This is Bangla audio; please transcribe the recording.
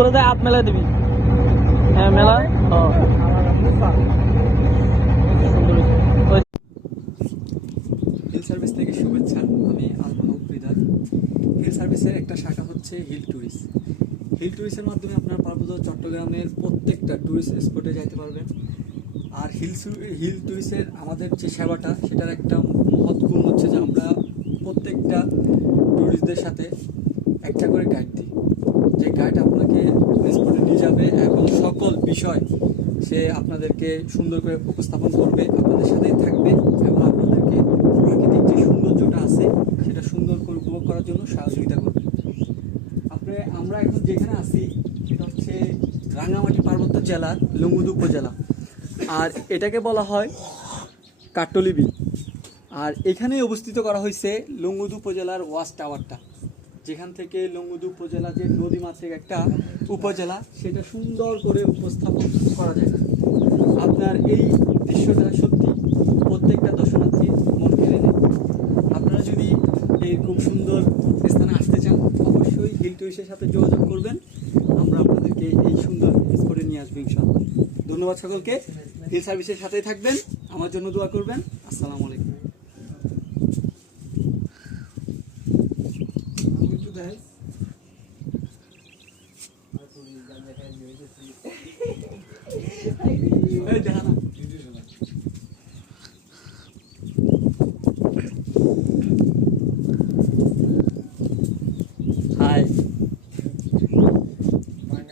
উপরে যায় হাত মেলা দিবি। হ্যাঁ মেলা। হিল সার্ভিস থেকে শুভেচ্ছা। আমি আল মাহবুব হৃদয়। হিল সার্ভিসের একটা শাখা হচ্ছে হিল ট্যুরিস্ট। হিল ট্যুরিস্টের মাধ্যমে আপনারা পার্বত্য চট্টগ্রামের প্রত্যেকটা ট্যুরিস্ট স্পটে যাইতে পারবেন। আর হিল ট্যুরিস্টের আমাদের যে সেবাটা, সেটার একটা মহৎ গুণ হচ্ছে যে আমরা প্রত্যেকটা ট্যুরিস্টদের সাথে একটা করে গাইড দিই। যে গাইড আপনাকে স্পটে নিয়ে যাবে এবং সকল বিষয় সে আপনাদেরকে সুন্দর করে উপস্থাপন করবে, আপনাদের সাথেই থাকবে এবং আপনাদেরকে প্রাকৃতিক যে সৌন্দর্যটা আছে সেটা সুন্দর করে উপভোগ করার জন্য সহযোগিতা করবে। আমরা এখন যেখানে আছি সেটা হচ্ছে রাঙ্গামাটি পার্বত্য জেলার লংগদু উপজেলা, আর এটাকে বলা হয় কাট্টলি বিল। আর এখানেই অবস্থিত করা হয়েছে লংগদু উপজেলার ওয়াচ টাওয়ারটা, যেখান থেকে লংগদু উপজেলা যে নদীমাতৃক একটা উপজেলা সেটা সুন্দর করে উপস্থাপন করা যায়। আপনার এই দৃশ্যটা সত্যি প্রত্যেকটা দর্শনার্থী মন কেড়ে নেয়। আপনারা যদি এরকম সুন্দর স্থানে আসতে চান অবশ্যই হিল ট্যুরিস্টের সাথে যোগাযোগ করবেন। আমরা আপনাদেরকে এই সুন্দর স্পটে নিয়ে আসবো ইনশাআল্লাহ। ধন্যবাদ সকলকে। হিল সার্ভিসের সাথেই থাকবেন, আমার জন্য দোয়া করবেন। আসসালামু আলাইকুম। দেখা না